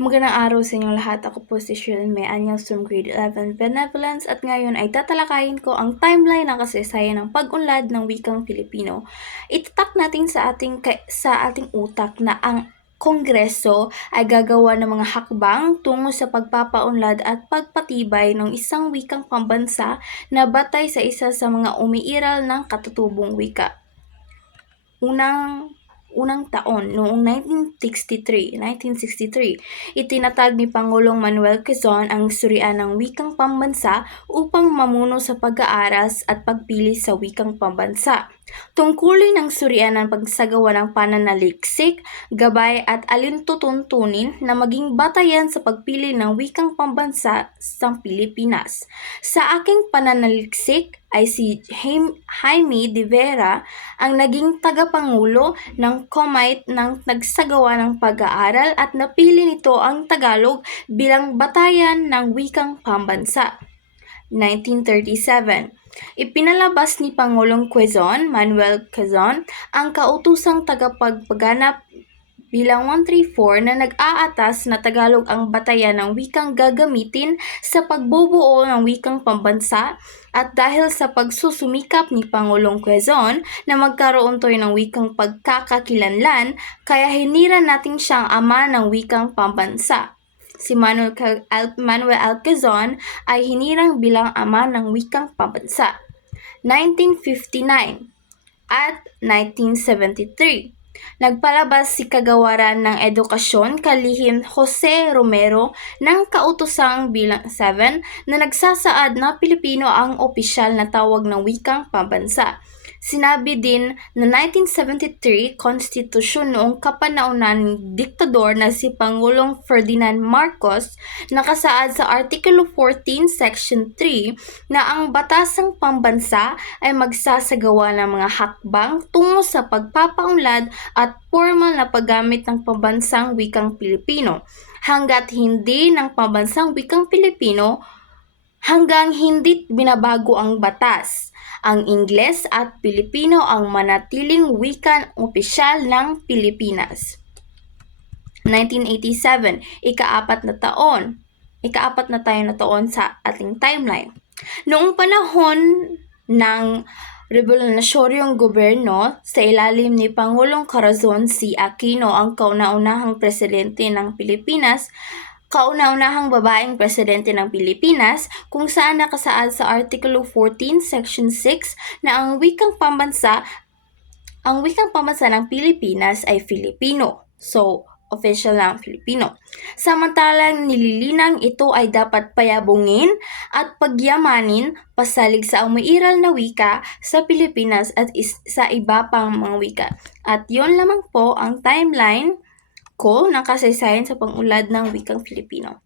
Magandang araw sa inyong lahat. Ako po si Shirley May Anyas from Grade 11 Benevolence at ngayon ay tatalakayin ko ang timeline ng kasaysayan ng pag-unlad ng wikang Filipino. Itatak natin sa ating utak na ang Kongreso ay gagawa ng mga hakbang tungo sa pagpapaunlad at pagpatibay ng isang wikang pambansa na batay sa isa sa mga umiiral ng katutubong wika. Unang taon, noong 1963, itinatag ni Pangulong Manuel Quezon ang Surian ng Wikang Pambansa upang mamuno sa pag-aaral at pagpili sa wikang pambansa. Tungkulin ng Surian ang pagsagawa ng pananaliksik, gabay at alintutuntunin na maging batayan sa pagpili ng wikang pambansa sa Pilipinas. Sa aking pananaliksik ay si Jaime de Vera ang naging tagapangulo ng COMEIT nang nagsagawa ng pag-aaral at napili nito ang Tagalog bilang batayan ng wikang pambansa. 1937. Ipinalabas ni Pangulong Manuel Quezon ang kautosang tagapagpaganap bilang 134 na nag-aatas na Tagalog ang batayan ng wikang gagamitin sa pagbubuo ng wikang pambansa at dahil sa pagsusumikap ni Pangulong Quezon na magkaroon tayo ng wikang pagkakakilanlan, kaya hiniran natin siyang ama ng wikang pambansa. Si Manuel L. Quezon ay hinirang bilang ama ng wikang pambansa. 1959 at 1973. Nagpalabas si Kagawaran ng Edukasyon Kalihim Jose Romero ng kautosang bilang 7 na nagsasaad na Pilipino ang opisyal na tawag ng wikang pambansa. Sinabi din na 1973 konstitusyon noong kapanaunan ni diktador na si Pangulong Ferdinand Marcos nakasaad sa Artikulo 14 Section 3 na ang batasang pambansa ay magsasagawa ng mga hakbang tungo sa pagpapaunlad at formal na paggamit ng pambansang wikang Pilipino hanggat hindi ng pambansang wikang Pilipino hanggang hindi binabago ang batas. Ang Ingles at Pilipino ang manatiling wikang opisyal ng Pilipinas. 1987, ikaapat na taon sa ating timeline. Noong panahon ng Revolusyonaryong Gobyerno sa ilalim ni Pangulong Corazon C. Aquino ang kauna-unahang presidente ng Pilipinas, kauna-unahang babaeng presidente ng Pilipinas kung saan nakasaad sa Artikulo 14 Section 6 na ang wikang pambansa ng Pilipinas ay Filipino. So, official lang Filipino. Samantalang nililinang ito ay dapat payabungin at pagyamanin pasalig sa umiiral na wika sa Pilipinas at sa iba pang mga wika. At yon lamang po ang timeline ko ng kasaysayan sa pag-unlad ng wikang Filipino.